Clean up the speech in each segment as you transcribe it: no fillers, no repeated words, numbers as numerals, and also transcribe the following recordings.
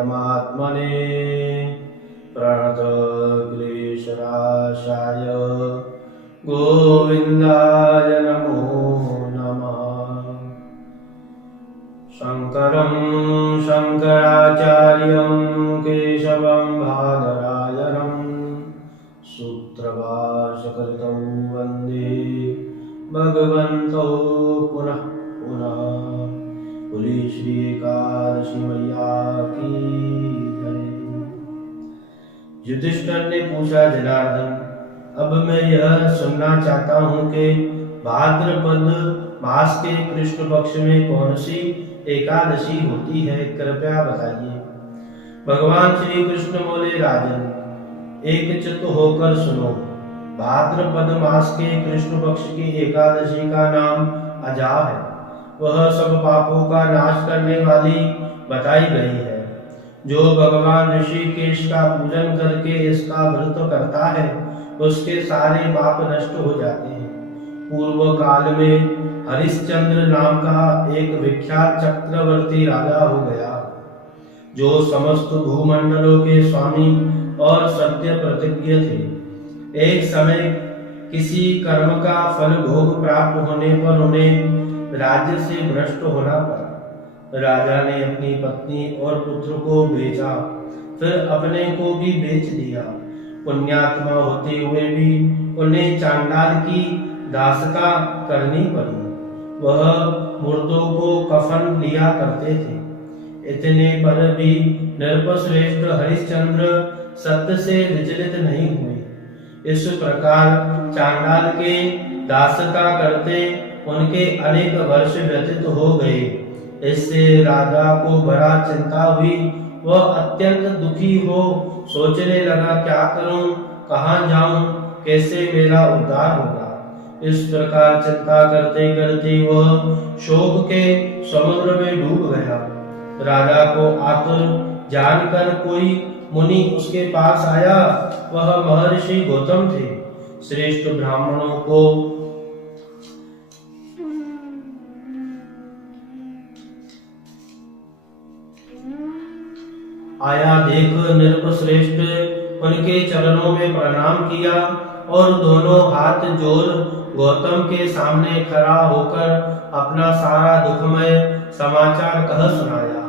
परमात्मने प्रणतक्लेशनाशाय गोविन्दाय नमो नमः। शङ्करं शङ्कराचार्यं केशवं बादरायणं सूत्रभाष्यकृतं वन्दे भगवन्तो पुनः पुनः। बोलिए श्री एकादशी मैया की जय। युधिष्ठिर ने पूछा, जनार्दन, अब मैं यह सुनना चाहता हूँ कि भाद्रपद मास के कृष्ण पक्ष में कौन सी एकादशी होती है, कृपया बताइए। भगवान श्री कृष्ण बोले, राजन, एक चित्त होकर सुनो। भाद्रपद मास के कृष्ण पक्ष की एकादशी का नाम अजा है। वह सब पापों का नाश करने वाली बताई गई है। जो भगवान ऋषिकेश का पूजन करके इसका व्रत करता है उसके सारे पाप नष्ट हो जाते हैं। पूर्व काल में हरिश्चंद्र नाम का एक विख्यात चक्रवर्ती राजा हो गया, जो समस्त भूमंडलों के स्वामी और सत्य प्रतिज्ञ थे। एक समय किसी कर्म का फल भोग प्राप्त होने पर उन्हें राज्य से भ्रष्ट होना पड़ा। राजा ने अपनी पत्नी और पुत्र को बेचा, फिर अपने को भी बेच दिया। पुण्यात्मा होते हुए भी उन्हें चांडाल की दासता करनी पड़ी। वह मुर्दों को कफन लिया करते थे। इतने पर भी नृपश्रेष्ठ हरिश्चंद्र सत्य से विचलित नहीं हुए। इस प्रकार चांडाल के दासता करते उनके अनेक वर्ष व्यतीत हो गए। इससे राजा को बड़ा चिंता हुई। वह अत्यंत दुखी हो सोचने लगा, क्या करूं, कहां जाऊं, कैसे मेरा उद्धार होगा। इस प्रकार चिंता करते करते वह शोक के समुद्र में डूब गया। राजा को आतुर जानकर कोई मुनि उसके पास आया। वह महर्षि गौतम थे। श्रेष्ठ ब्राह्मणों को आया देख नृपश्रेष्ठ उनके चरणों में प्रणाम किया और दोनों हाथ जोड़ गौतम के सामने खड़ा होकर अपना सारा दुखमय समाचार कह सुनाया।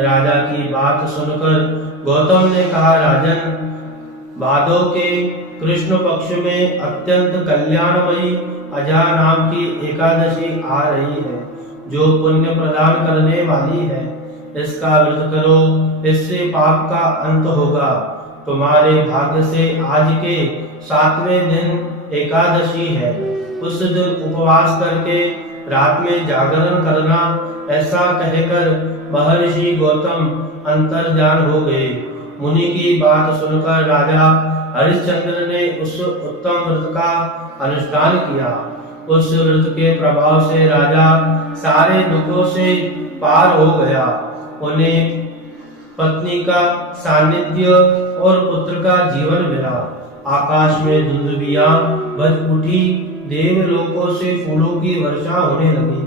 राजा की बात सुनकर गौतम ने कहा, राजन, भादो के कृष्ण पक्ष में अत्यंत कल्याणमयी अजा नाम की एकादशी आ रही है, जो पुण्य प्रदान करने वाली है। इसका व्रत करो, इससे पाप का अंत होगा। तुम्हारे भाग्य से आज के 7वें दिन एकादशी है। उस दिन उपवास करके रात में जागरण करना। ऐसा कहकर महर्षि गौतम अंतर्ध्यान हो गए। मुनि की बात सुनकर राजा हरिश्चंद्र ने उस उत्तम व्रत का अनुष्ठान किया। उस व्रत के प्रभाव से राजा सारे दुखों से पार हो गया। उन्हें पत्नी का सानिध्य और पुत्र का जीवन मिला। आकाश में धुंधुबियां बज उठी। देवलोकों से फूलों की वर्षा होने लगी।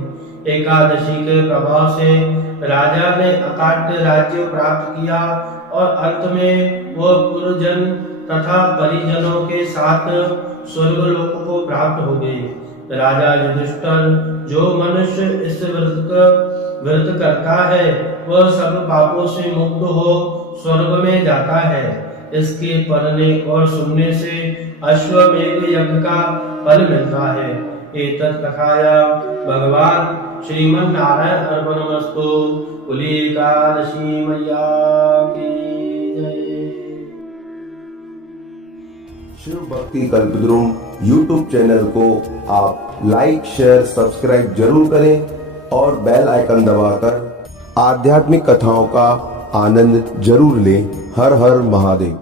एकादशी के प्रभाव से राजा ने अकाट्य राज्य प्राप्त किया और अंत में वह पुरजन तथा परिजनों के साथ स्वर्गलोक को प्राप्त हो गए। राजा युधिष्ठिर, जो मनुष्य इस व्रत करता है वह सब पापों से मुक्त हो स्वर्ग में जाता है। इसके पढ़ने और सुनने से अश्वमेध यज्ञ का फल मिलता है। एतत् कथाया भगवान श्रीमन नारायण अर्पणमस्तु। बोलिए एकादशी मैया की जय। शिव भक्ति कल्पद्रुम YouTube चैनल को आप लाइक, शेयर, सब्सक्राइब जरूर करें और बेल आइकन दबाकर आध्यात्मिक कथाओं का आनंद जरूर लें। हर हर महादेव।